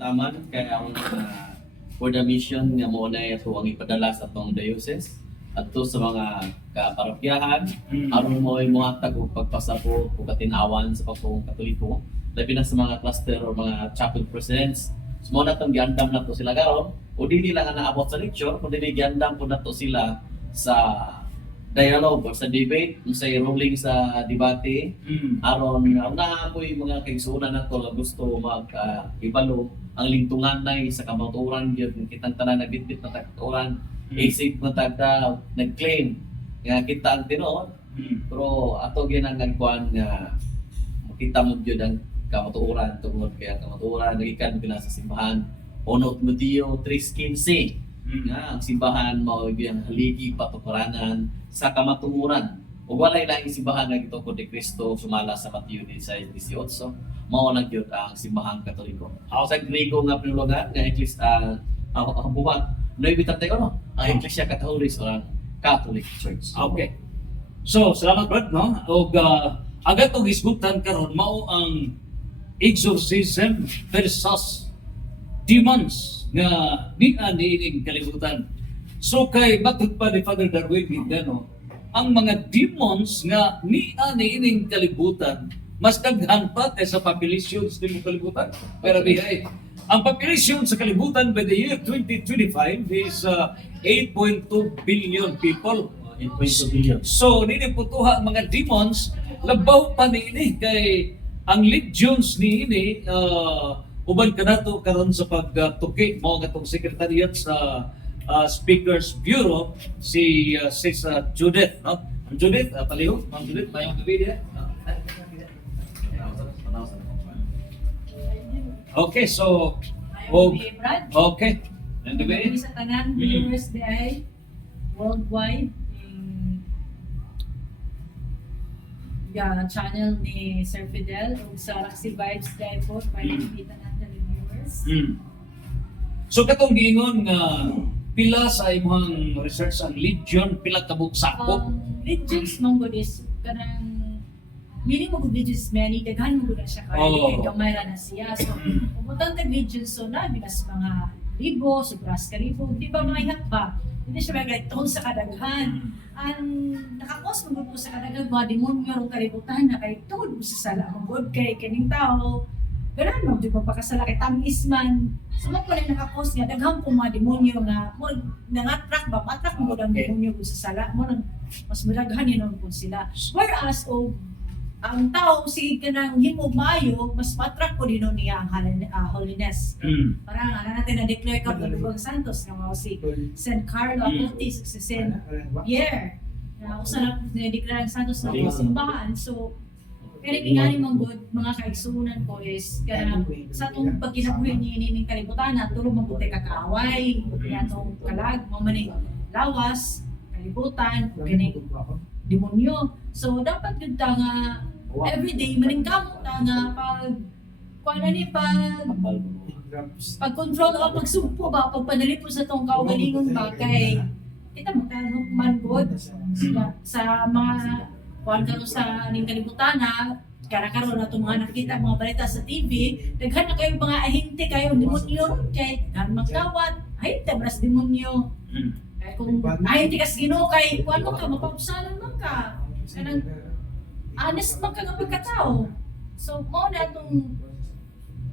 Taman kaya ang for the mission nga mo na ito ang ipadala sa atong diocese adto sa mga kaparokyahan aron mo imuhatag og pagpasabot ug katinawan sa pagtuong Katoliko labi na sa mga cluster o mga chapel presidents. So mo na tong giandam nato sila karon o dili lang nga naabot sa lecture kundi giandam po nato sila sa dialogue or sa debate kung sa ruling sa debate aron na ako'y mga kaigsunan nato nga gusto mag ibalo ang lingtungan na sa kamaturan gyud kitang tanan nagbitbit na tagturan isip na tagda nag-claim nga kita ang tinuod pero ato ginang kuan nga makita mo gyud ang kamaturan tungod kaya kamaturan nagikan pila sa simbahan Unot Mateo 3:15 nga ang simbahan mao biyang haligi patukuranan sa kamatuoran ug walay laing simbahan nga gitukod ni Kristo sumala sa Mateo 16:18 mao na gyud ang simbahang Katoliko. Sa Griego nga pinulungan nga ang buwan noy bitatay no ang Iglesia Catholic o ang Catholic Church. Okay. So, salamat Brad, no? Og agad og isgutan karon mao ang exorcism versus demons nga ni ining kalibutan. So kay bakit pa ni Father Darwin Gindano, ang mga demons nga ni ining kalibutan mas daghan pa kaysa population sa timong kalibutan. Pero bihay, ang population sa kalibutan by the year 2025 is 8.2 billion people. 8.2 billion. So, nini putuha ang mga demons, labaw pa niini kay ang legions niini uban kanato karon sa pagtuki mao nga tong secretariat sa Speakers Bureau si Sis Judith, no? Ang Judith, palihog, Ma'am Judith, mayong gabi dia. Okay, so okay. And the way Sa tanan viewers day worldwide channel ni Sir Fidel ug sa Roxy Vibes day po para makita natin ang viewers. So katong giingon nga pila sa imong research ang legion pila ka bugsako. Religions mong is kanang meaning mo religious many daghan mo na siya kay gamay ra na siya. So umutang tag religions so na binas mga libo, sobras ka libo, di ba mga inak ba? Hindi siya magay tungkol sa kadaghan. Ang nakakos mo po sa kadaghan mga demonyo ng kalibutan na kay tungkol mo sa sala mo good kay kining tao. Ganun mo, di ba pakasala kay tamis man. So mo po na nakakos nga daghan po mga demonyo nga mo nangatrak ba matrak mo ang demonyo po sa sala mo nang mas madaghan yun po sila. Whereas ang tao sige kanang himog maayo mas matrak ko din niya ang holiness. Parang natin na-declare ka ng Lubang Santos nga mao si San Carlo Acutis si Saint Pierre. Usa na na-declare ang Santos na simbahan. So kaya ingani mong good mga kaigsunan ko is kanang sa atong pagkinabuhi ni ning kalibutan na tulong mabuti ka kaaway, kaya atong kalag, mo man lawas, kalibutan, kini demonyo. So dapat gud ta nga everyday maningkamot ta nga pag kuan ni pag control o pagsugpo ba pagpadali po sa tong kaugalingon ba kay kita mo tanong man good sa mga kuan karon sa ning kalibutan na karon na itong mga nakita mga balita sa TV daghan na kayo mga ahente kayo demonyo kay daghan magkawat ahente mas demonyo kay kung ahente kas Ginoo kay kuan mo ka mapapsalan man ka kanang honest man ka nga pagkatao. So mo na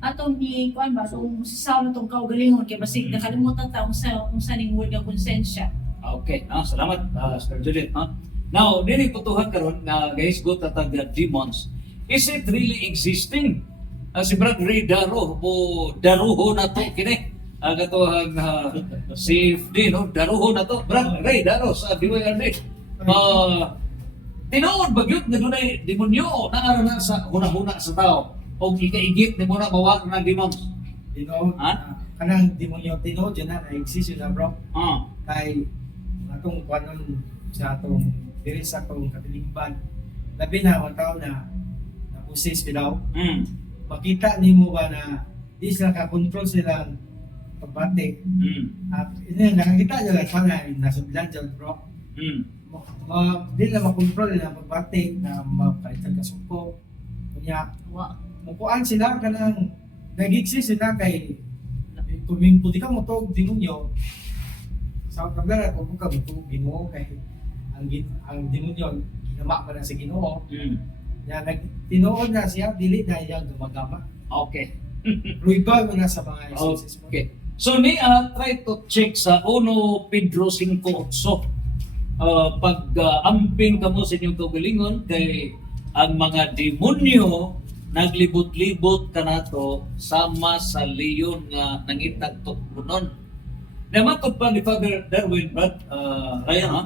atong ni kuan ba atong sasawon tong kaugalingon kay basig nakalimutan ta unsa ning word nga konsensya. Okay, salamat Sir Judith. Now, nini putuhan karon na guys go tatag demons. Is it really existing? Si Brad Ray Daro o daruho na to kini. Katuhang si FD, no? Daruho na to. Brad Ray Daro sa DYRD. Tinuod ba gyud nga dunay demonyo na aron sa hunahuna sa tao o ikaigit ni mo na mawag ng demons? Tinuod, kanang demonyo tinuod yun na exist yun na bro. Kay atong kwanon sa atong diri sa atong katilimban. Labi na ang tao na napusis bilaw. Makita nimo ba na di sila ka-control silang pagbati. At ini nakakita nyo lang sana nasa bilan dyan bro. Di na makontrol na pagbati na mapalitan ka sumpo. Kunya, mukuan sila kanang nag-exist sila kay kung pudi ka mo to demonyo, sa paglalat ko ka mo to Ginoo kay ang demonyo ginama pa na sa Ginoo. Ya nagtinuod na siya dili na iya gumagama. Okay. Luiba mo na sa mga exorcism. Okay. So try to check sa 1 Pedro 5:8. Pag amping kamo sa inyong kaugalingon kay ang mga demonyo naglibot-libot kanato sama sa leyon nga nangitag tukbunon. Na matod pa ni Father Darwin Brad Ryan ha,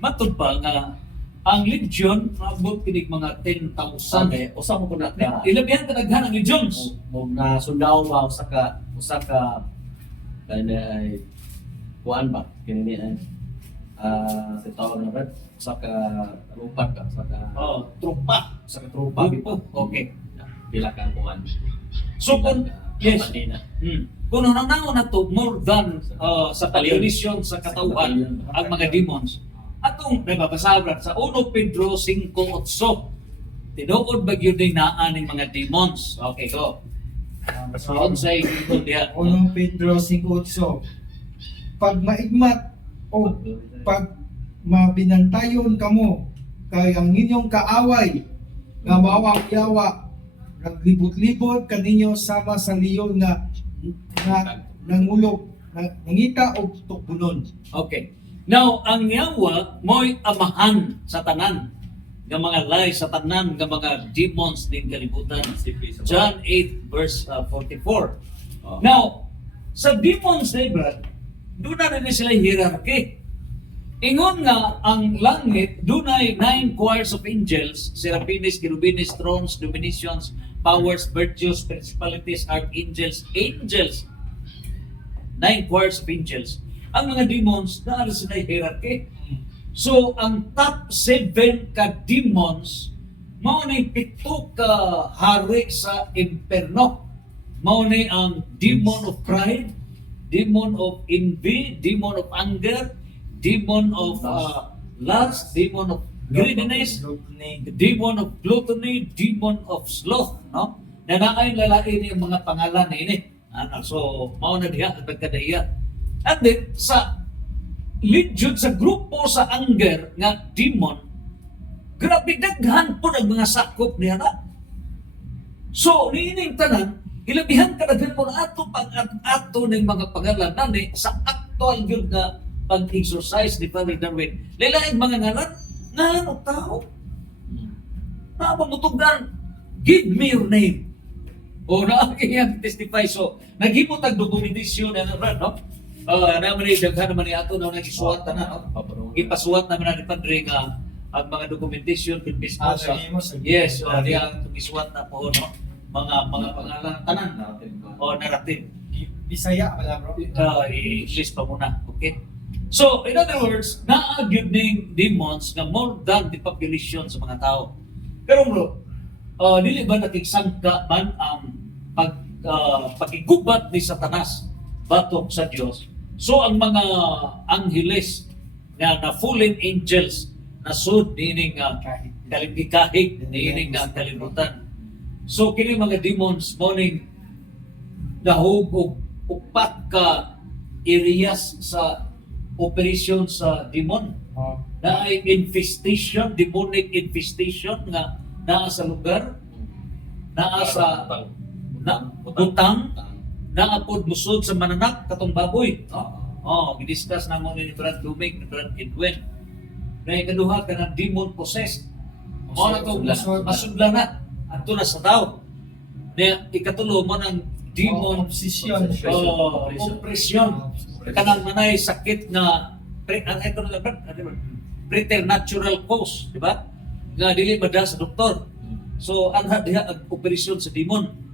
matod pa nga ang legion maabot kinig mga 10,000. Sabi, usa mo ko na ka. Ilabihan ka daghan ang legions. Mo na sundao ba usa ka kanay kuan ba kini ay sa tawag na red usa ka lupat ka usa ka Trupa. usa ka trupa Grupo. Okay. pila ka kuan. So kung yes. Manina. Kung nananaw na to more than sa pagkondisyon sa katauhan ang mga demons. Atong nababasabran sa 1 Pedro 5:8. Tinuod ba gyud ning naa ning mga demons? Okay, go. So unsay ito diha? 1 Pedro 5:8. Pag maigmat o pag mabinantayon kamo kay ang inyong kaaway nga mawang-yawa naglibot-libot kaninyo sama sa leyon nga nangulog nangita og tukbunon. Okay. Now, ang yawa mo'y amahan sa tanan ng mga lies sa tanan ng mga demons din kalibutan. John 8 verse 44. Now, sa demons, Brad, doon na rin sila hierarchy. Ingon nga ang langit, doon ay 9 choirs of angels, serapines, cherubines, thrones, dominations, powers, virtues, principalities, archangels, angels. 9 choirs of angels. Ang mga demons, na sila hierarchy. So, ang top 7 ka demons, mao na 7 ka hari sa imperno. Mao na ang demon of pride, demon of envy, demon of anger, demon of lust, demon of greediness, demon of gluttony, demon of sloth. No? Nanaay lalaki ni mga pangalan ini. So, mao na diha, nagkadaya. And then, sa legion, sa grupo sa anger nga demon, grabe daghan po ang mga sakop niya na. So, niining tanan, ilabihan ka daghan po na ato pag-ato ng mga pangalan nani sa actual yun nga pag-exercise ni Father Darwin. Lilaing mga ngalan, nga ano tao? Na pamutugan, give me your name. O naakiyang testify. So, naghimot ang dokumentasyon na naman, no? Naman ay daghan naman ato na nagisuwat na ipasuwat naman ni Padre nga ang mga dokumentasyon kung mismo sa yes, so diya ang isuwat na po no mga pangalan tanan o narrative. Bisaya pala bro. I-list pa muna, okay? So, in other words, naa-gyud ning demons nga more than the population sa mga tao. Pero bro, dili ba nakigsangka man ang pagigubat ni Satanas batok sa Dios? So ang mga angheles na fallen angels na sud nining kaligikahig nining kalibutan. So kini mga demons morning dahog og upat ka areas sa operation sa demon. Na ay infestation, demonic infestation nga naa sa lugar, naa sa butang, naapod musod sa mananak katong baboy. Gidiscuss na mo ni Brad Dumig, ni Brad Edwin. Na ikaduha ka ng demon possessed. Mao na to masudla na adto na sa tao. Na ikatulo mo ng demon obsession. Oppression. Kanang manay sakit nga preternatural cause, di ba? Nga dili bada sa doktor. So anha diha ang operasyon sa demon.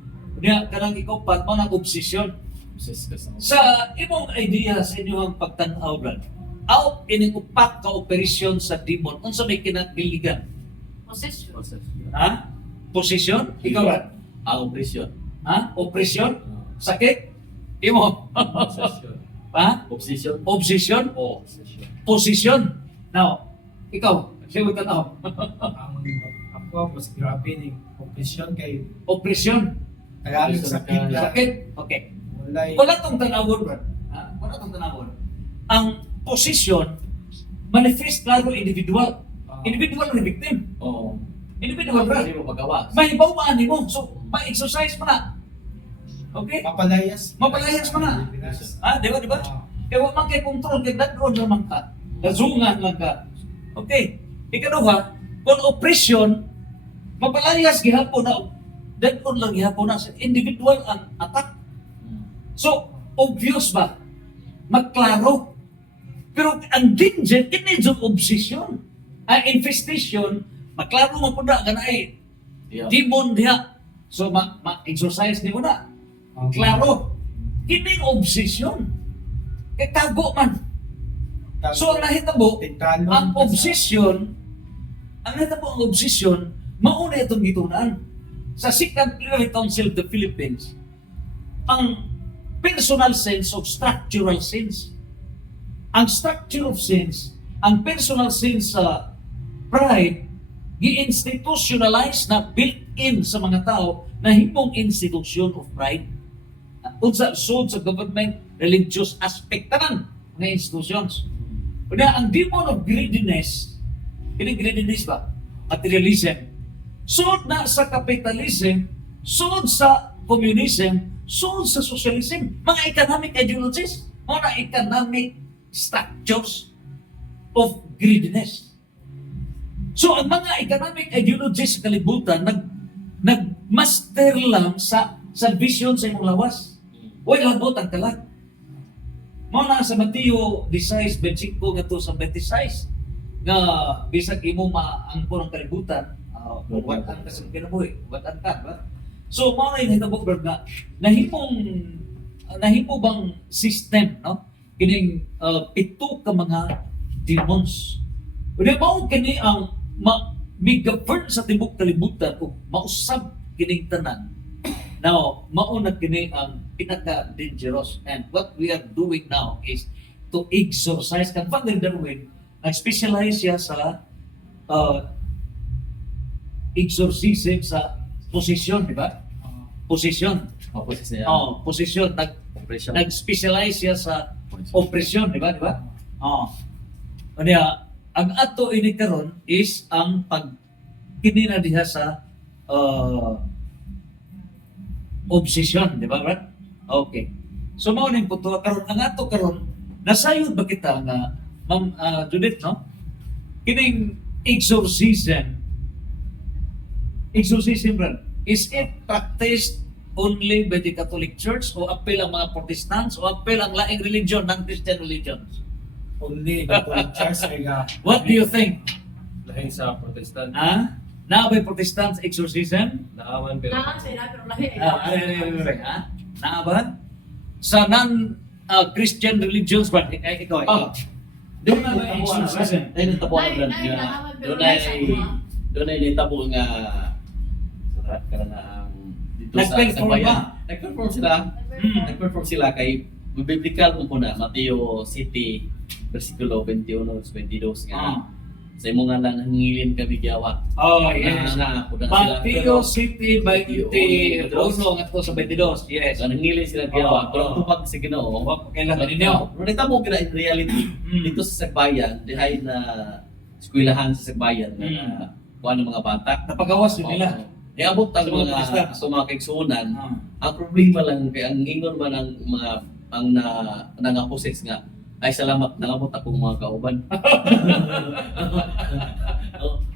Niya kanang ikaw pat mo nang obsession. Sa imong idea sa inyong pagtan-aw Brad, out ining upat ka operasyon sa demon, unsa may kinahanglan? Possession. Ha? Possession? Ikaw Brad? Operation. Ha? Operasyon? Sakit? Imo? Ha? Obsession. Obsession? Obsession. Position? Now, ikaw, siya tanaw. Ako mas grabe ni operation kay Oppression? kaya sakit na Sakit? Okay. Walay. Wala tong tanawon, Brad. Wala tong tanawon. Ang position, manifest klaro individual. Individual ni victim. Oo. Individual, Brad. Hindi mo magawa. May bawaan mo. So, ma-exercise mo na. Okay? Mapalayas. Mapalayas mo na. Di ba, di ba? Ah. Kaya wag man kay control, kaya dadroon naman ka. Nazungan lang ka. Okay. Ikaduha, kung oppression, mapalayas gihapon na, dadroon lang gihapon na. Individual ang attack. So, obvious ba? Magklaro. Pero ang danger, it needs of obsession. Ang infestation, magklaro mo po na, ganay, Yeah. demon diha. So, ma-exercise ni mo na. Klaro. Kining obsession. Kaya tago man. So, ang nahitabo, ang obsession, mauna itong gitunan. Sa Second Plenary Council of the Philippines, ang personal sense of structural sense. Ang structure of sense, ang personal sense sa pride, gi-institutionalize na built-in sa mga tao na himong institution of pride. Unsa sud sa government, religious aspect tanan ng institutions. Una, ang demon of greediness, kining greediness ba? Materialism. Sud na sa capitalism, sud sa communism, sud sa socialism, mga economic ideologies, mga economic structures of greediness. So ang mga economic ideologies sa kalibutan nagmaster lang sa vision sa imong lawas. Wala labot ang kalag. Mao na sa Mateo 16:25 ngadto sa 26 nga bisag imo maangkon ang kalibutan, watan ka sa kinabuhi, watan ka, ba? So mao na hinahitabo Brad nga nahimo bang system, no? Kining pito ka mga demons. Udi mao kini ang mi-govern sa tibuok kalibutan o mausab kining tanan. Now, mauna kini ang pinaka-dangerous. And what we are doing now is to exorcise. Kan Father Darwin, nag-specialize siya sa exorcism sa posisyon, di ba? Posisyon. Opposite niya. Posisyon. Oppression. Nag-specialize siya sa oppression, di ba? Di ba? Kanya, ang ato ini karon is ang pagkinina diha sa obsession, di ba, Brad? Okay. So mao ning puto karon ang ato karon nasayod ba kita nga Ma'am Judith, no? Kining exorcism, Brad, is it practiced only by the Catholic Church o apel ang mga Protestants o apel ang laing religion ng Christian religions? Only Catholic Church ay What do you think? Lahi sa Protestant. Na ba Protestants exorcism? Naaman pero pero lahi. Na ba? Sa non-Christian religions, but ikaw. Doon na ba exorcism? Ay, natabo ang brand nga. Doon ay natabo nga sa karanang dito sa Nag-perform ba? bayan. Nag-perform sila kay biblical mo na Mateo City versikulo 21-22 nga. Sa imo nga lang hangilin kami giyawa. Yes. Mateo Mateo City 21 ngadto sa 22. Yes. Nangilin sila giyawa. Pero tupag sa Ginoo, Kailan ninyo? Ngunit mo gina in reality dito sa Sagbayan, dihay na eskwelahan sa Sagbayan na kuha ng mga bata. Napagawas din nila. Niabot ang Sa mga Protestant. mga sumakigsunan. Ang problema lang kay ang ingon man ang mga ang nangaposes nga ay salamat nangabot akong mga kauban.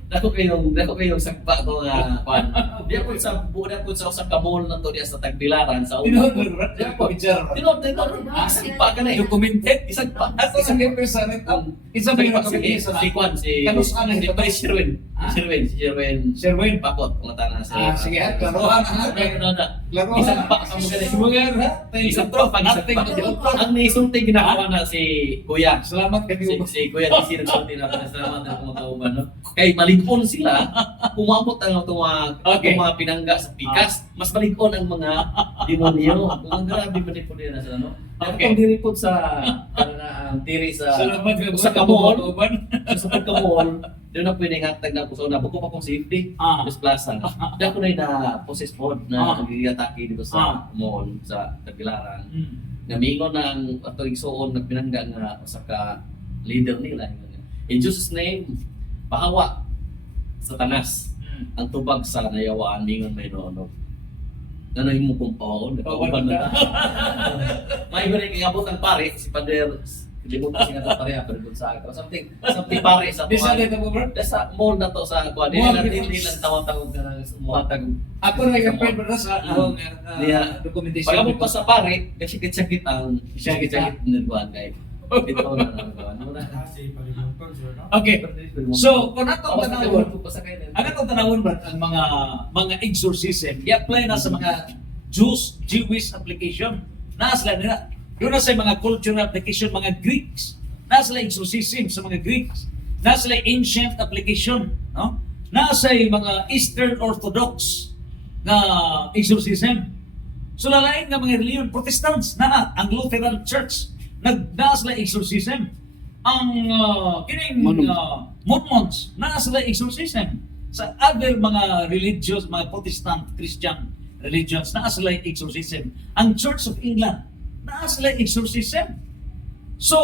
Dako kayong sagpa ko nga kwan. Di ako sa buda po sa usap ka mall na to diya sa Tagbilaran sa una. Sagpa ka na eh. Documented? Isagpa. Ato sa Kemper Neto. Isa ba yung nakabili sa si Kwan, si Kanusan na si ito? Sherwin. Si Sherwin? Pakot, pangatana sa. Sige, klarohan na. Klarohan. Isang pa sa mga Sumugar ha? isang pa ang nisulti ginagawa na si Kuya. Salamat kay Si Kuya si nagsulti na salamat na mga kauban no. Kay mali balik-on sila, kumamot ang Okay. mga pinangga sa pikas. Mas balik-on ang mga demonyo. Kung grabe man po nila sa ano. Okay. Kung diri po sa diri Salamat ka sa kamol, uban. sa pagkamol, doon na pwede hatag na po. So, nabuko pa kong safety. Mas plaza. Diyan ko na yung na-possess mode na nag-iatake dito sa mall, sa Tagbilaran. Namingon na ang atong igsoon na pinangga nga sa ka leader nila. In Jesus' name, pahawa sa tanas ang tubag sa nayawaan mingon may noono. Nanahin mo kong pawaon, nagpauban na. May gano'n yung abot ng pare, si Pader, hindi mo kasi nga pare, pero kung sa ako. Something pare sa Di sa dito mo, bro? sa mall na to sa kuha. Hindi lang tawag-tawag ka lang sa muhatag. Ako na nag-apply bro sa akong documentation. Pag abot pa sa pare, kasi sakit ang sakit ng kuha kay. Ito na lang kuha. Kasi palimutan, sir, no? Okay. So, kung atong Awas na tanawon, pa sa kayo. ang atong tanawon ba ang mga exorcism, i-apply na sa mga Jewish application. Naas lang nila. Doon na sa mga cultural application, mga Greeks. Nasa sila exorcism sa mga Greeks. Nasa sila ancient application. No? Nasa mga Eastern Orthodox na exorcism. So lalain nga mga reliyon, Protestants, na ang Lutheran Church, nasa sila exorcism. Ang Mormons, nasa sila exorcism. Sa other mga religious, mga Protestant, Christian religions, nasa sila exorcism. Ang Church of England, nasa sila exorcism. So,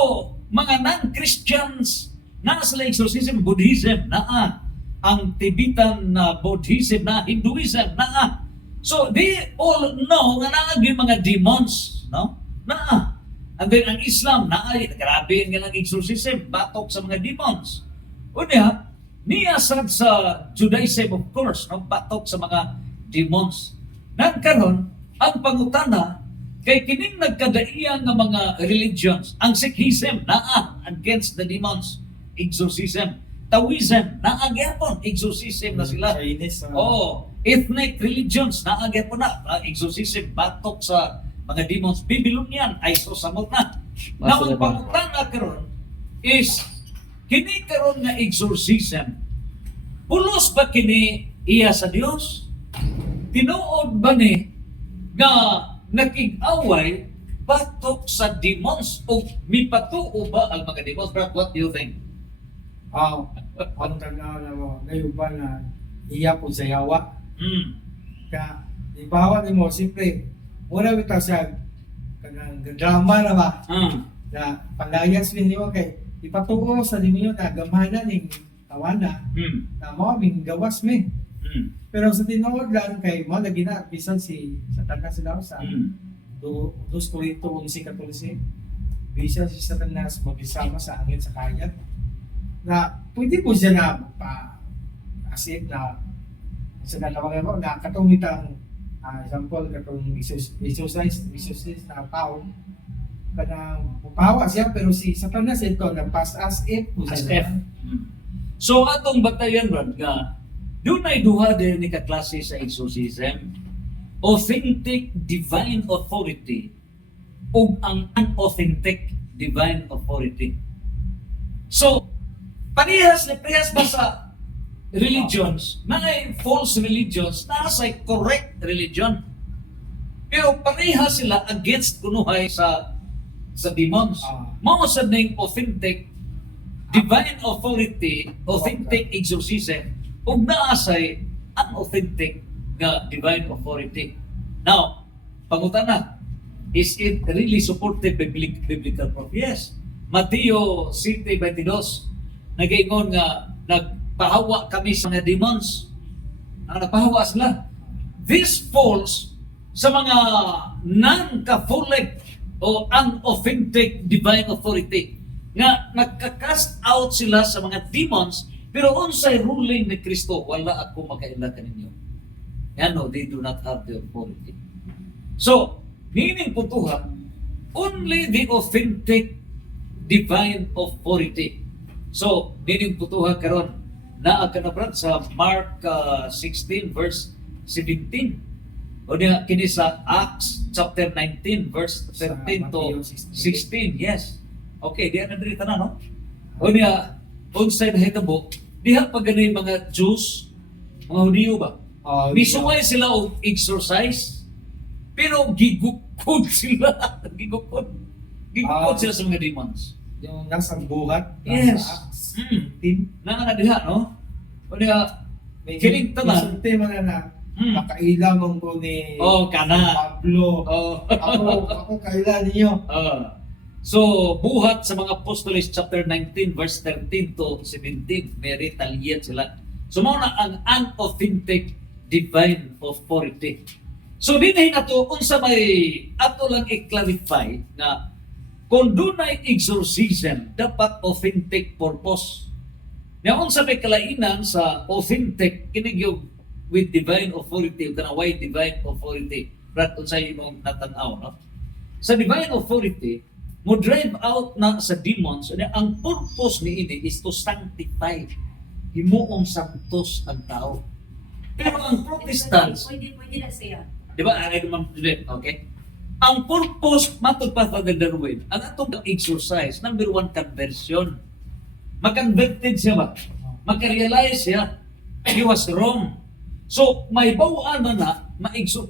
mga non-Christians, nasa sila exorcism, Buddhism, naa. Ang Tibetan na Buddhism, na Hinduism, naa. So, they all know nga naagi mga demons, no? Naa. And then, ang Islam, grabe nga lang exorcism, batok sa mga demons. Unya, niya sad sa Judaism, of course, no? Batok sa mga demons. Nagkaroon, ang pangutana, kay kining nagkadaiyang nga mga religions, ang Sikhism, naa against the demons, exorcism. Taoism, naa gyapon, exorcism na sila. Chinese, Ethnic religions, naa gyapon na, exorcism, batok sa mga demons. Babylonian, ay susamot na. Na ang pangutana karon is, kini karon nga exorcism, pulos ba kini iya sa Dios? Tinuod ba ni nga nakig-away batok sa demons o mipatuo ba ang mga demons? Brad, what do you think? Ang tanaw na mo, ngayon ba na iya po sa yawa? Ka, ibawa ni mo, siyempre, muna bitaw sa kanang drama na ba? Na palayas rin niyo kay ipatuo sa ninyo na gamana ning tawana na mo aming gawas mi. Pero sa tinuod lang kay mo lagi na bisan si Satanas daw sa 2 Korinto 11:14. Bisan si Satanas magisama sa angin sa kayat na pwede po siya na asip na sa dalawa mo na katungitan example katong exercise na tao kanang mupawa siya pero si Satanas ito na pass as if po As siya if. So atong batayan Brad nga doon ay duha din ni kaklase sa exorcism, authentic divine authority ug ang unauthentic divine authority. So, parehas ba sa religions, na ay false religions, na sa correct religion. Pero parehas sila against kunuhay sa demons. Mao sa ning authentic divine authority, authentic exorcism, ug naasay unauthentic nga divine authority. Now, pangutana, is it really supported by biblical proof? Yes. Mateo 7:22, nag-ingon nga nagpahawa kami sa mga demons. Nagpahawa sila. This falls sa mga non-Catholic o unauthentic divine authority nga nagka-cast out sila sa mga demons. Pero unsay ruling ni Kristo, wala ako makaila kaninyo. No, they do not have the authority. So, meaning puntuhan, only the authentic divine authority. So, meaning puntuhan karon na kanabran sa Mark 16 verse 17. O niya kini sa Acts chapter 19 verse 13 to 16. Yes. Okay, diyan na diri tanan no. O niya unsay nahitabo diha pa ganun mga Jews, mga Hudiyo ba? Nisumay sila og exercise, pero gigukod sila. Gigukod sila sa mga demons. Yung nasa buhat, Yes. nasa Acts Mm. 15. Na diha, no? O diha, kiling tanan. Isulti mo na makaila mong ko ni Oh, kana. Pablo. Oh. Ako kaila ninyo. So, buhat sa mga Apostoles chapter 19 verse 13 to 17, may retaliate sila. So, mao na ang unauthentic divine authority. So, dinay na to, unsa may ato lang i-clarify na kung dunay exorcism, dapat authentic purpose. Nga unsa may kalainan sa authentic, kinigyog with divine authority, o kanaway divine authority. Brad, unsay imong natanaw, no? Sa divine authority, mo drive out na sa demons, ang purpose ni ini is to sanctify. Himuong santos ang tao. Pero ang Protestants, Pwede na siya. di ba, ay naman direct, okay? Ang purpose, matod pa Father Darwin, ang atong exercise, number one, conversion. Mag-converted siya ba? Mag-realize siya, he was wrong. So, may bawaan na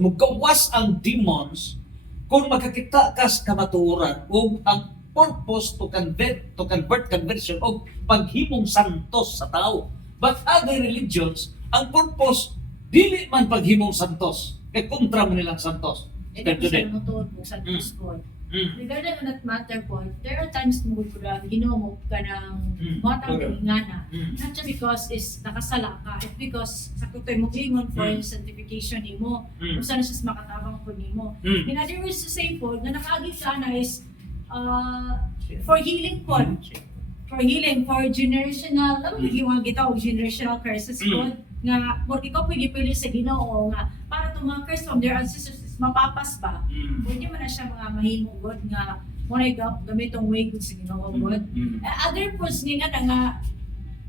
magawas ang demons kung makakita kas kamatuoran o ang purpose to convert conversion o paghimong santos sa tao. But other religions, ang purpose, dili man paghimong santos. Kaya kontra mo nilang santos. Ito po siya matod po sa Diyos po. Mm. Regarding on that matter po, there are times mo po na ginoo ka ng matang Okay. ingana. Mm. Not just because is nakasala ka, it's because sa kutoy mo klingon for Mm. yung sanctification ni mo. Mm. Kung saan siya makatabang po ni mo. Mm. In other words, to say po, na nakagit ka na is for healing po. For healing, for generational, alam mo yung mga gitaw, generational curses po, nga, kung ikaw pwede pili sa ginoo nga, para itong mga curse from their ancestors is mapapas pa, pwede mo na siya mga mahimong God nga, muna gamitong way good sa ginoo God. Other points nga nga,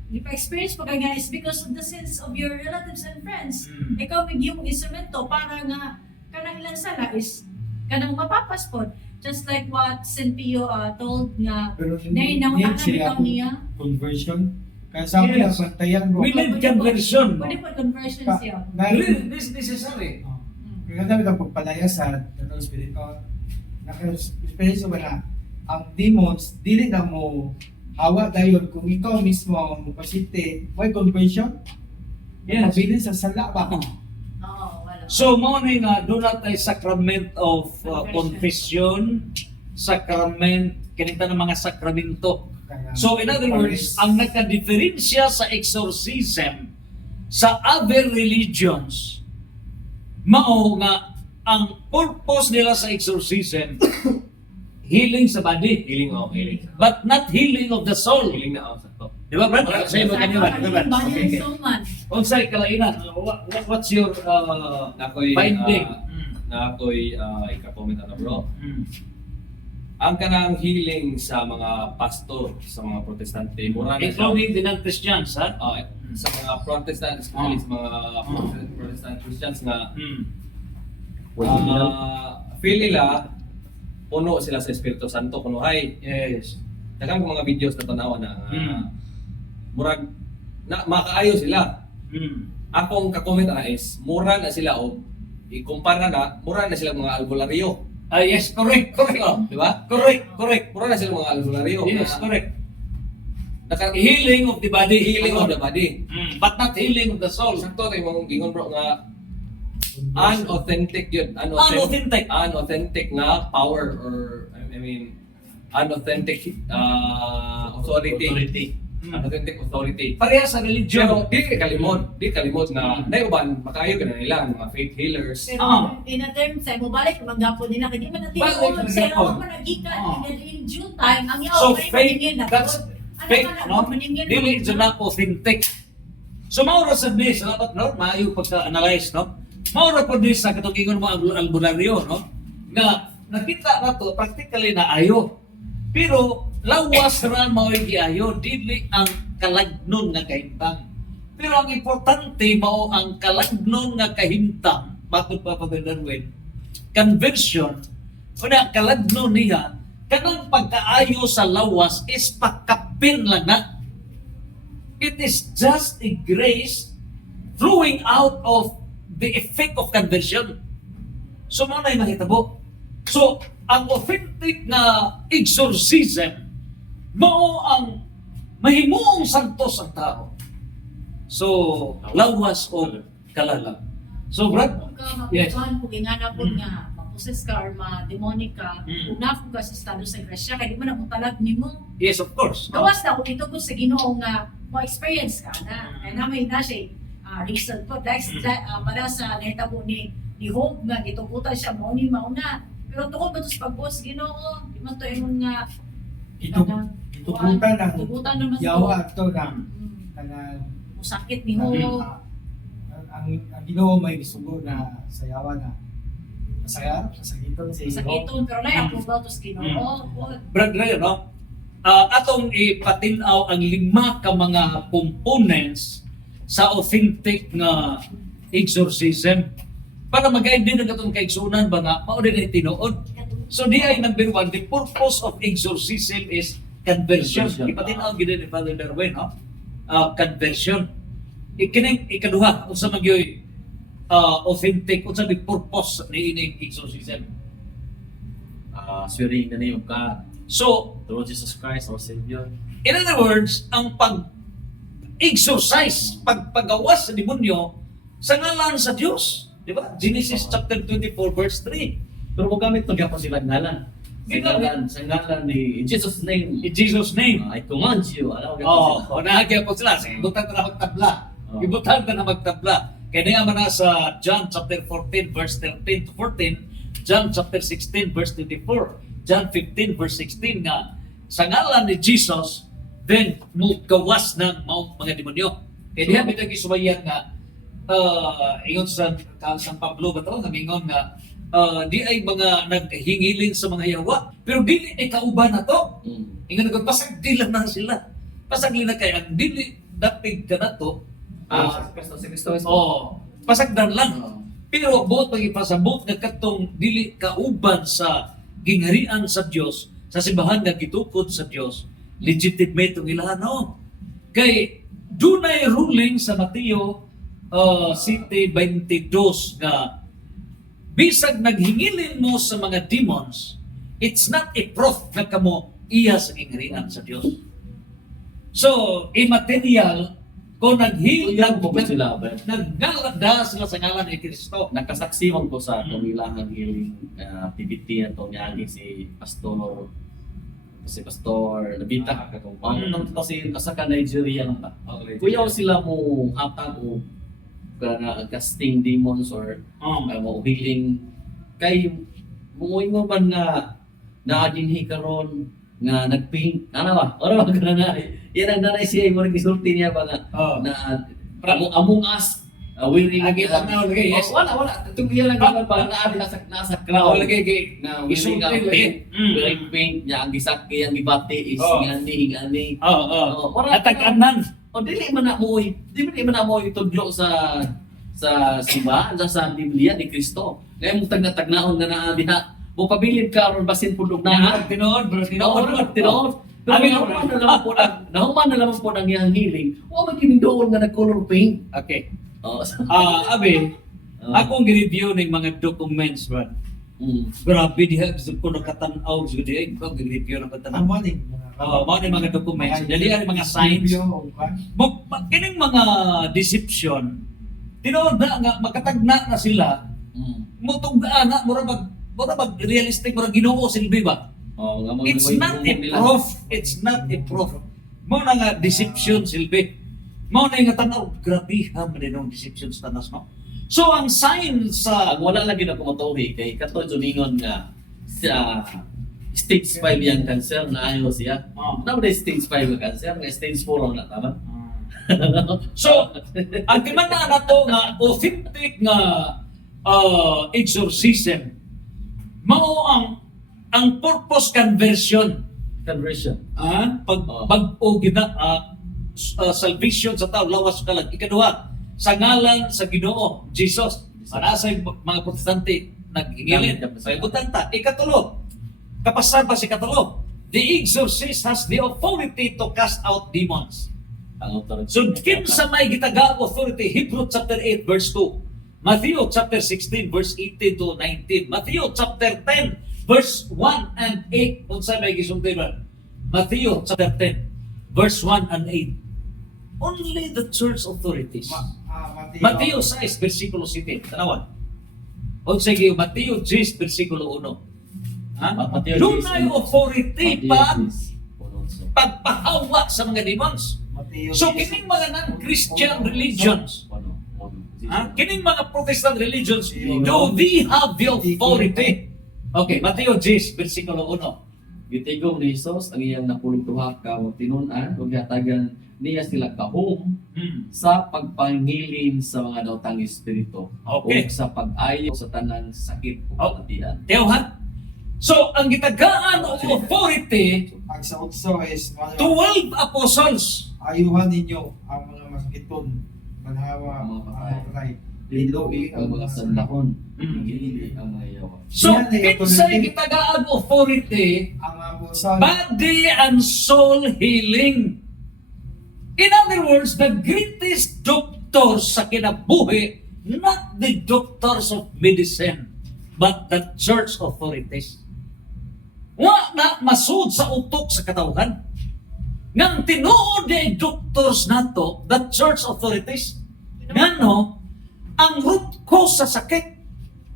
di pa experience pa nga is because of the sins of your relatives and friends. Ikaw bigyan mong instrumento para nga, kanang ilang sala is, kanang mapapas po. Just like what St. Pio told nga, Pero Nay, need nawakan siya bitaw niya. conversion. Kaya sabi Yes. na bantayan mo. We need conversion. Pwede po conversion siya. Really, this is necessary. Kaya sabi na pagpalaya sa datong spirito, naka-experience mo na ang demons, dili na mo hawa dayon kung ikaw mismo ang mupasite, may conversion? Yes. Mabilin sa sala ba? Oo, wala. So, mo na nga, doon natin sacrament of confession, sacrament, kinita ng mga sakramento. Kaya, So, in other words, ang nagka-diferensya sa exorcism sa other religions, mao nga, ang purpose nila sa exorcism, healing sa body, Healing. but not healing of the soul. Healing na ako sa to. Di ba, Brad? Sa iyo kanina ba? Di ba? Okay. Unsay kalainan? What's your Nakoy finding? ika-comment na bro. Ang kanang healing sa mga pastor, sa mga protestante, mura na siya. Including the non-Christians, ha? Sa mga protestant, especially sa mga protestant Christians nga feel nila puno sila sa Espiritu Santo, punuhay. Yes. Daghang mga videos na tanawa na murag na makaayo sila. Akong ka-comment na is mura na sila o ikumpara na mura na sila mga albularyo. Yes, correct. Oh, Di ba? correct. Mura na sila mga albularyo. Yes, correct. Naka- Healing of the body, healing of the body. but not healing of the soul. Sakto tayo mong gingon bro nga unauthentic yun. Unauthentic. Unauthentic nga power or I mean unauthentic authority. Unauthentic authority. Pareha sa religion. Pero di kalimot na naiuban makayo ka na nila mga faith healers. Pero in a term sa mo balik magapon nila kay di man natin Balik sa iyo maghapon. mo nagikan in June time ang yaw So may faith, maningin na. that's faith, no? Dili is not authentic. So maura sa this, dapat no, maayo pagka-analyze, no? Maura po this sa katugingon mo ang albularyo, no? Nga nakita na to practically na ayo. Pero lawas ra mao'y giayo, dili ang kalagnon nga kahimtang. Pero ang importante mao ang kalagnon nga kahimtang, bakit pa Darwin? Conversion, una kalagnon niya, kanang pagkaayo sa lawas is pakapin lang na. It is just a grace flowing out of the effect of conversion. So, mo na yung mahitabo. So, ang authentic na exorcism, mao ang mahimuong santos ang tao. So, lawas o kalala. So, Brad, Kung ka yes. maputuhan, kung inanapod nga, maposes ka or ma-demonic ka, kung nafog ka sa estado sa grasya, kaya di mo na kung talag ni mo. yes, of course. Gawas na, kung ito po sa Ginoo nga, mo-experience ka na. Kaya namin na siya, result po. Dahil para sa nahitabo ni Hope nga, gitukutan siya, mauni mauna. Pero tukod ba ito sa pagbuos, Ginoo? Di man to yung nga, Itukutan ng tukutan naman yawa to na Mm. kanang Musakit ni Hope. ang Ginoo may gisugo na sa yawa na kasagiton sa Sa Ginoo. iton, pero na yung ba ito sa Ginoo? Brad Ryan, no? Atong ipatinaw ang 5 ka mga components sa authentic nga exorcism para mag-guide din ang katong kaigsunan ba nga mao din ay tinuod. So di ay number 1, the purpose of exorcism is conversion. Conversion. Ipatinaw gid ni Father Darwin, no? Conversion. Ikining ikaduha unsa magyoy authentic unsa may purpose ni ining exorcism. Swearing in the name of God, So, through Jesus Christ, our Savior. in other words, ang pag-exorcise, pagpagawas sa demonyo sa ngalan sa Diyos. Di ba? Genesis chapter 24 verse 3. Pero magamit to gyapon sila ngalan. Sa ngalan ni in Jesus' name. In Jesus' name. I command you. Ano Oh, nahagya po sila. Ibutan na magtabla. Oh. Ibutan na magtabla. Kaya niya man sa John chapter 14 verse 13 to 14, John chapter 16 verse 24, John 15 verse 16 nga sa ngalan ni Jesus, then gawas ng mga demonyo. Kaya diha bitag isubayan nga ingon sa San Pablo ba to, namingon nga di ay mga naghingilin sa mga yawa, pero dili ay kauban na to. Ingon nga pasag dila na sila. Pasag na kay ang dili dapig ka na to. Si Kristo is Pasagdan lang. Pero buot pagipasabot nga katong dili kauban sa gingharian sa Dios, sa simbahan nga gitukod sa Dios, legitimate ang ilahan no. Kay dunay ruling sa Mateo 7:22 nga bisag naghingilin mo sa mga demons, it's not a proof na kamo iya sa gingharian sa Dios. So, immaterial kung Ilang po naghilang sila ba? naggalada sila sa ngalan ni Kristo. Nakasaksi man ko sa tumilangan healing activity na to niya si Pastor Nabita katong nang kasi asa ka Nigerian ba. Kuya sila mo hatag o kana casting demons or mo healing kay mo man nga naadinhi karon nga nagpaint ano ba kana na yan ang nanay siya mo gisulti niya ba nga na among us wearing Lagi tanaw lagi, yes. wala tugiya lang naman pa nasa crowd lagi na wearing isulti ang lagi. paint wearing paint niya ang gisaki ang gibati is ngani Atag-anan. o dili man na mo itudlo sa simbahan sa Biblia ni Kristo kaya mo tagna-tagnaon nga naa diha mo pabilib ka aron basin pudlog na Tinood, bro, tinood pero Abi, nahuman na naman po ng iyang healing o may kinindoon nga nag-color paint Okay. oh Abi, akong gi-review ng mga documents, bro. Grabe diha gusto ko nakatan-aw gusto diha ko gi-review ng pagtanaw. Ang maning Mao ni mga documents, dali ang mga signs. Kining mga deception, tinuod na nga makatagna na sila. Mutugdaan na mura mag realistic mura Ginoo silbi ba? It's not a proof. It's not a proof. Mo na nga deception silbi. Mo na nga tanaw grabe ha man deception sa tanas no. So ang sign sa ang wala lagi na kumatuhi kay kato jumingon nga sa stage 5 yang cancer na ayo siya. Now na stage 5 nga cancer, nga stage 4 na tama. So ang gimana na to nga authentic nga exorcism mao ang purpose conversion. Pag-o gina salvation sa tao lawas ka lang. Ikaduha, sa ngalan sa Ginoo Jesus. Para sa mga protestante naghingilin sa ibutan ta. Ikatulo, kapasan pa si katulo. The exorcist has the authority to cast out demons. ang authority. So, kinsa may gitaga authority, Hebrew chapter 8 verse 2, Matthew chapter 16 verse 18 to 19, Matthew chapter 10 verse 1 and 8, unsa may gisulti ba? Matthew chapter 10 verse 1 and 8. Only the church authorities. Matthew 6 versikulo 7. Tanawan. O sige, Matthew 10 versikulo 1. Ha? Matthew Doon 10, ay authority pag Matthew pagpahawa sa mga demons. So kining mga non-Christian religions, kining mga Protestant religions, do they have the authority? Okay, Matthew 10 versikulo 1. Gitigom ni Jesus ang iyang napulugtuha ka mo tinun-an ug hatagan niya sila kahom sa pagpangilin sa mga daotang espiritu Okay. o sa pag-ayo sa tanang sakit o Oh. kamatian. Tewhan. So, ang gitagaan o authority, Ang sa utso is 12 apostles. ayuhan ninyo ang mga masakiton, manhawa, Ang mga patay. ang patay. Dili ang mga sanlahon, Mm. dili ang mga yawa. So, kinsay gitagaan authority, Ang apostol, body and soul healing. In other words, the greatest doctors sa kinabuhi, not the doctors of medicine, but the church authorities. Wa na masud sa utok sa katawhan. Nang tinuod ni doctors nato, the church authorities, ngano ang root cause sa sakit,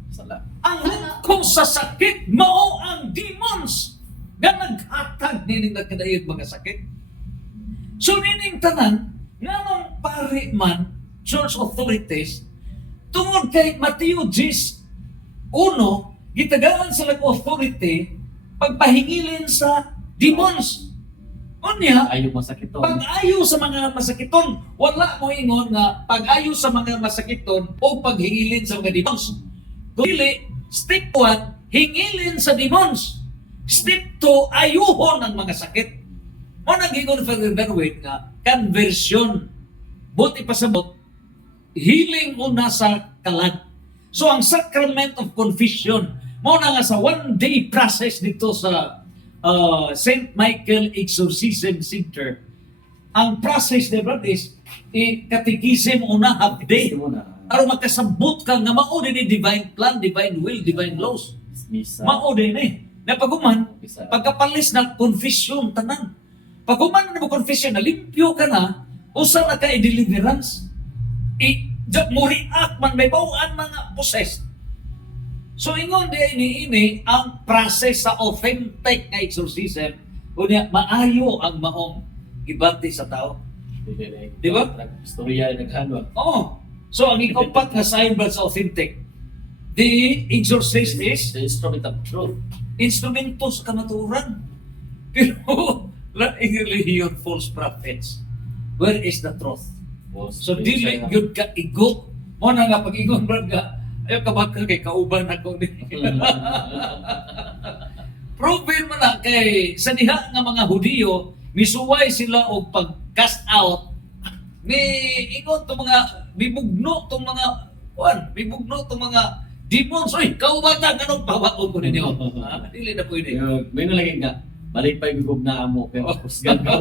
Sala. ang root cause sa sakit mao ang demons nga naghatag nining nagkadayeg mga sakit. So nining tanan nganong pare man church authorities tungod kay Matthew 10:1 gitagaan sila og authority pagpahingilin sa demons. Unya, Ayaw masakiton. pag-ayo sa mga masakiton, wala mo ingon nga pag-ayo sa mga masakiton o paghingilin sa mga demons. Dili, step 1, hingilin sa demons. Step 2, ayuhon ang mga sakit. O nag-ingon Father Benwick nga, conversion. Buti pasabot, healing una sa kalag. So ang sacrament of confession, mo na nga sa one-day process dito sa St. Michael Exorcism Center. Ang process na brad is catechism una half day. Gusto mo na. Aron makasabot ka nga mao din ni divine plan, divine will, divine laws. Misa. Mao din na paguman Misa. pagkapalis na confession tanan. Paguman na mo confession na limpyo ka na, usa na ka deliverance. Mo react man may bawaan mga possessed. So ingon di ini ang process sa authentic nga exorcism unya maayo ang maong gibati sa tao. Di ba? Istorya naghanwa. Oh. So ang ikapat nga sign ba sa authentic, the exorcist is The instrument of truth. instrumento sa kamaturan. Pero laing religion false prophets. Where is the truth? So dili gyud ka igo. Mo na nga pag-ingon brad nga ayaw ka ba kay kauban ako ni. Proven mo na kay sa diha nga mga Hudiyo misuway sila og pag-cast out. May ingon to mga bibugno tong mga bibugno tong mga demons. Oy, kauban ta ganong pawaon ko ninyo. Dili na pwede. May nalagay nga, malipay bigog na amo, pero kusgan ka.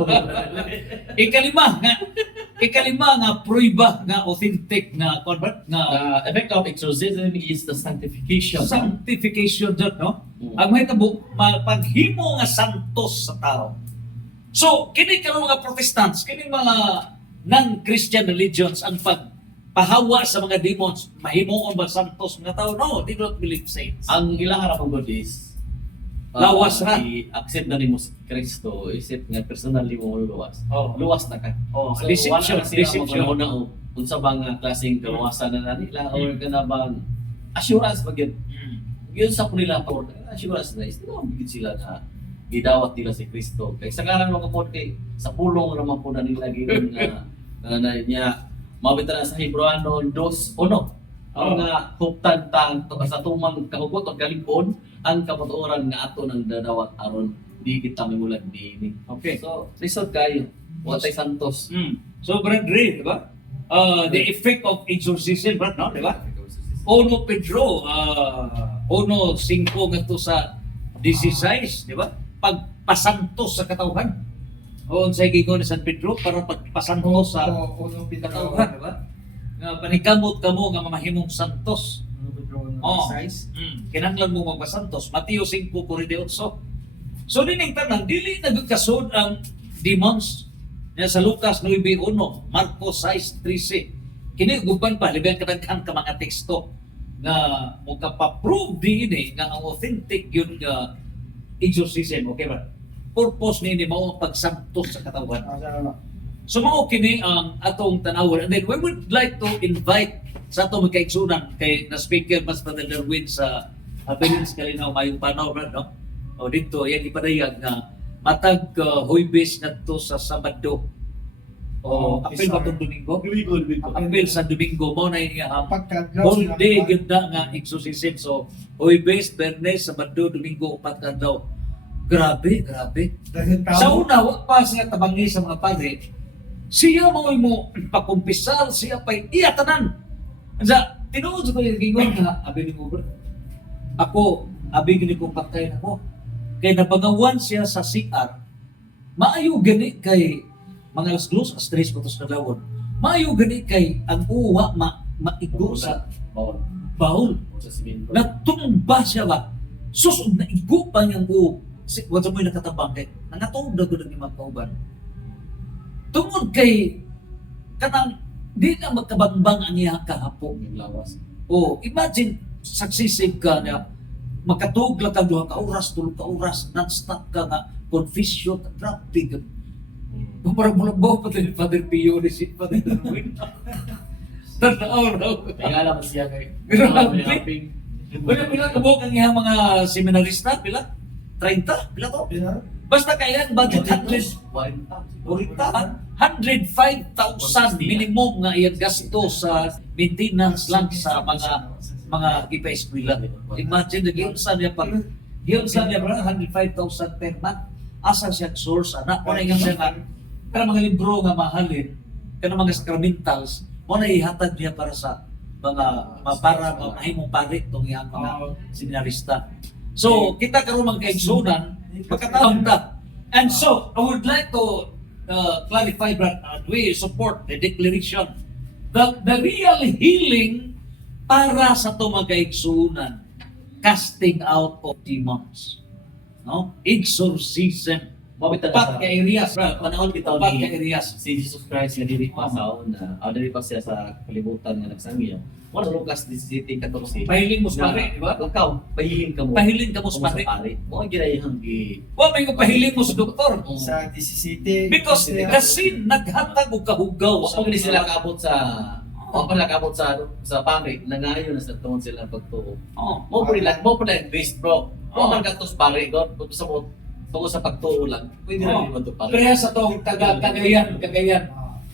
Ikalima nga pruiba nga authentic nga convert nga The effect of exorcism is the sanctification. sanctification dyan, no? Mm. Ang mahitabo, paghimo nga santos sa tao. So, kini karon mga Protestants, kini mga non-Christian religions ang pagpahawa sa mga demons, mahimuon ba santos nga tao? No, they don't believe saints. Ang ilang harap ng God is, Lawas na. I-accept na ni mo si Kristo, isip nga personal ni mo luwas. Oh. Luwas na ka. Oh, So, deception, wala na sila deception. magpanahon na unsa ba nga klaseng kaluwasan na nila or kana bang assurance pag yun. Yun sa nila or assurance na is no bigid sila na gidawat nila si Kristo. Kay sa karan mga kapod kay sa pulong naman po na nila giyon na niya mabita na sa Hebreano 2:1. Ang nga huptan tang to sa tumang kahugot o galipon ang kamatuoran nga ato ng dadawat aron di kita mimulat diini. Okay. So, result kayo. Watay santos. So, Brad Ray, di ba? The effect of exorcism, Brad, no? Di ba? 1 Pedro, 1:5 nga to sa 16, di ba? Pagpasantos sa katawhan. O sa gigon ni San Pedro para pagpasanto sa Unong Pedro. katauhan, di ba? Nga paningkamot kamo nga mamahimong santos. Unong Pedro Oh. 6. Kinahanglan mo magpasantos. Mateo 5:48. So dining tanan dili nagkasod ang demons nga sa Lucas 9:1, Marcos 6:13. Kini guban pa libyan kadaghan ka mga teksto nga mo kapaprove dinhi nga ang authentic yun nga exorcism, okay ba? Purpose ni mao ang pagsantos sa katawan. So mao kini ang atong tanawon, and then we would like to invite sa atong magkaigsunan kay na speaker mas Brother Darwin sa Apelins Kalinaw mayong panaw no. O dito yan ipadayag nga matag Huwebes ngadto sa Sabado. O apil ba tong Domingo? Apil sa Domingo mo na iyang whole day gyud na nga exorcism. So Huwebes, Biyernes, Sabado, Domingo, upat ka daw. Grabe. Sa una, wa pa siya tabangi sa mga padre, siya mo pakumpisal, siya pa'y iyatanan. Sa tinuod ko yung gingon nga, abi ni Uber, ako, abi gini kong pagkain ako. Kaya nabangawan siya sa CR, maayo gani kay mga alas 2, alas 3 patos na lawon. Maayo gani kay ang uwa maigo sa baul. Sa simento. Natumba siya ba? Susod na igo pa niyang uwa. Wala mo'y nakatabang kay nangatong daw ng imang kauban. Tungod kay kanang di na magkabangbang ang iyang kahapon. Yung lawas. O imagine successive ka na makatugla ka 2 ka oras, 3 ka oras, non-stop ka nga confession, grabe. Parang mulabaw pa din Father Pio ni si Father Darwin. Tanaw raw. Kaya alam siya kay Grabe. May Pila kabuk ang iyang mga seminarista, pila? 30? Pila to? Basta kailan budget 105,000 minimum nga iyang gasto sa maintenance lang sa mga ipa-eskwela. Imagine, nag-iunsan niya pag 105,000 per month. Asa siya source, anak? Kung na siya nga, kana mga libro nga mahalin, kana mga sacramentals, mo na ihatag niya para sa para mahimong pare itong iyang mga seminarista. So, kita karon magkaigsunan, magkataon ta. And so, I would like to clarify that we support the declaration that the real healing para sa itong magkaigsunan, casting out of demons. No? Exorcism. Upat ka areas. Panahon bitaw Upat ka ni areas. si Jesus Christ nga dili pa sa una, dili pa siya sa kalibutan nga nagsangya. Mo sa Lucas 17:14. Pahiling mo sa pare, di ba? Ikaw, pahiling ka mo. Pahiling ka mo sa pare. Mo ang ginayang gi Wa may pahiling mo sa doktor. Sa 17. Because kasi naghatag og kahugaw Wa pa sila kaabot sa pare, nangayo na sa tuon sila pagtuo. Oh. Mo po nila based bro. Mo man katos pare god sa mo tungod sa pagtuo lang. Pwede na din to pare. Kaya sa tong Cagayan.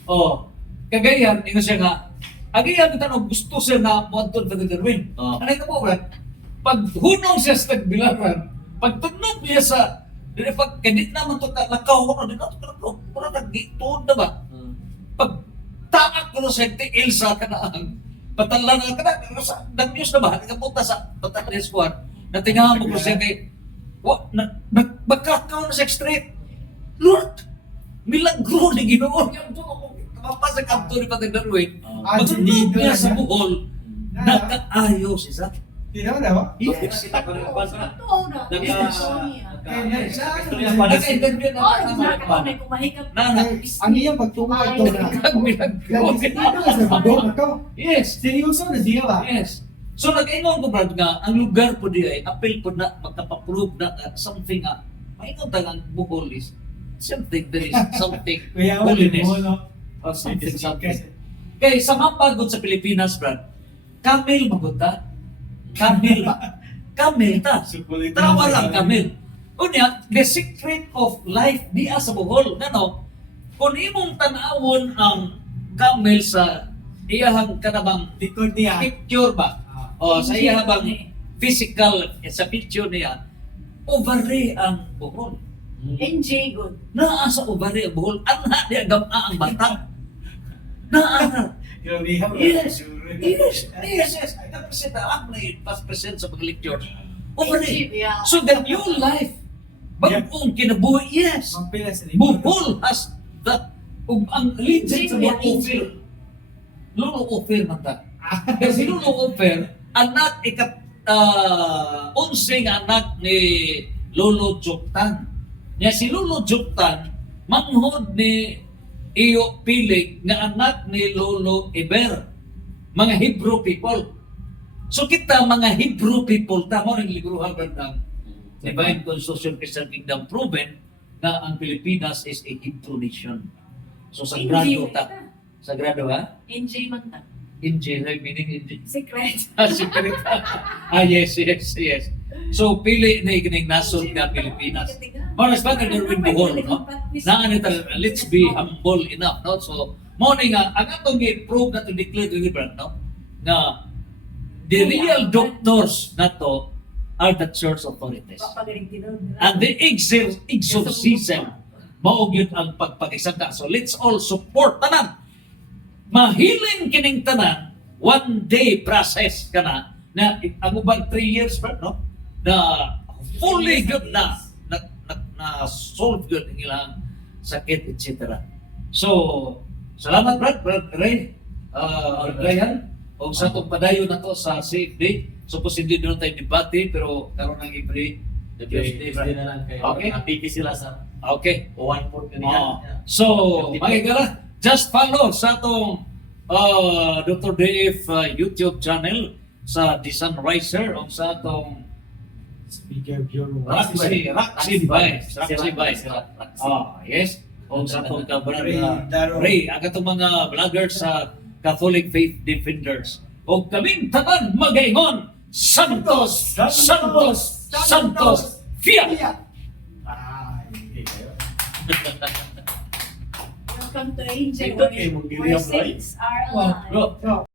Oh. Cagayan, ingon siya nga, agiyan kita no gusto siya na moadton sa Darwin. Oh. Ano ito mo, Brad? Pag hunong siya sa tagbilaran, pag tunog niya sa, pag kadit naman ito nakaw, di na ito nakaw, parang nag-ituod na ba? Pag taak ko sa tiil sa kanaang, patalan na kanang, nag-news na ba? Nagkapunta sa patalan squad, natingahan mo ko siya kay, magkakaw na sa street. Lord, milagro ni Ginoo niya po. Kapapasag ang to ni Father Darwin. Magsunod niya sa buhol, nagkaayo siya. Tinaw na ba? Yes. Totoo na. Nagka-interview na Ang iyang pagtungo ito na. Yes. Seryoso na siya ba? Yes. So nag-ingon ko Brad nga, ang lugar po di ay appeal po na magkapaprove na something nga, maingon tagang buhol is something there is something holiness. Or something. Kaya sa mapagod sa Pilipinas, Brad, Camel magunta. Camel ba? Camel ta. Tawa lang Camel. Unya, the secret of life diya sa buhol. Ano? Kung imong tanawon ang camel sa iyahang kanabang Tikod niya. picture ba? O sa iyahang physical sa picture niya, ovary ang buhol. NJ good. Naa sa ovary ang buhol. Anha diya gama ang bata. Naa. Yes. Nag-present ako na present sa pag-lecture. Ovary. Yeah. So the new life Bagong kinabuhi, yes. Mampila sa Buhol as that. Ug ang legend sa Sino mga yan? offer. Lolo offer na ta. Kasi Lolo offer, anak unsing anak ni Lolo Joktan. Nya si Lolo Joktan, manghod ni Iyo Pilig nga anak ni Lolo Eber. Mga Hebrew people. So kita mga Hebrew people, tama rin libruhan ng Divine Constitution Christian Kingdom proven na ang Pilipinas is a Hebrew nation. So sagrado ta. Sagrado ha? NJ man ta. NJ, meaning NJ. Secret. Secret. Yes. So pili na ikining nasod nga Pilipinas. Maras ba ka Darwin Bohol, no? Let's be humble enough, no? So, mo nga, ang atong i-prove na to declare deliberate, no? Na the real doctors na to are the church authorities. Papagaling tinod. And the exorcism, mao gyud ang pagpakisangka. So let's all support tanan. Mahiling kining tanan, one day process ka na ang ubang 3 years pa, no? Na fully good na solve good ang ilang sakit, etc. So, salamat Brad Ray. Ryan, o sa itong padayon na to sa CFD. Suppose hindi doon tayo debate, pero karoon ng every Tuesday, Brad. na lang kayo. Okay. Napiki sila sa Okay. 1/4 kanina. So, makikala, just follow sa itong Dr. DF YouTube channel sa The Sunriser o sa itong Speaker Bureau. Raksi Bay. Yes. O sa itong kabrad Ray, ang itong mga vloggers sa Catholic Faith Defenders. O kaming tanan magaingon, Santos, Santos, Santos, Fiat! Welcome to Angel, Ito, eh, where saints are alive. Bro,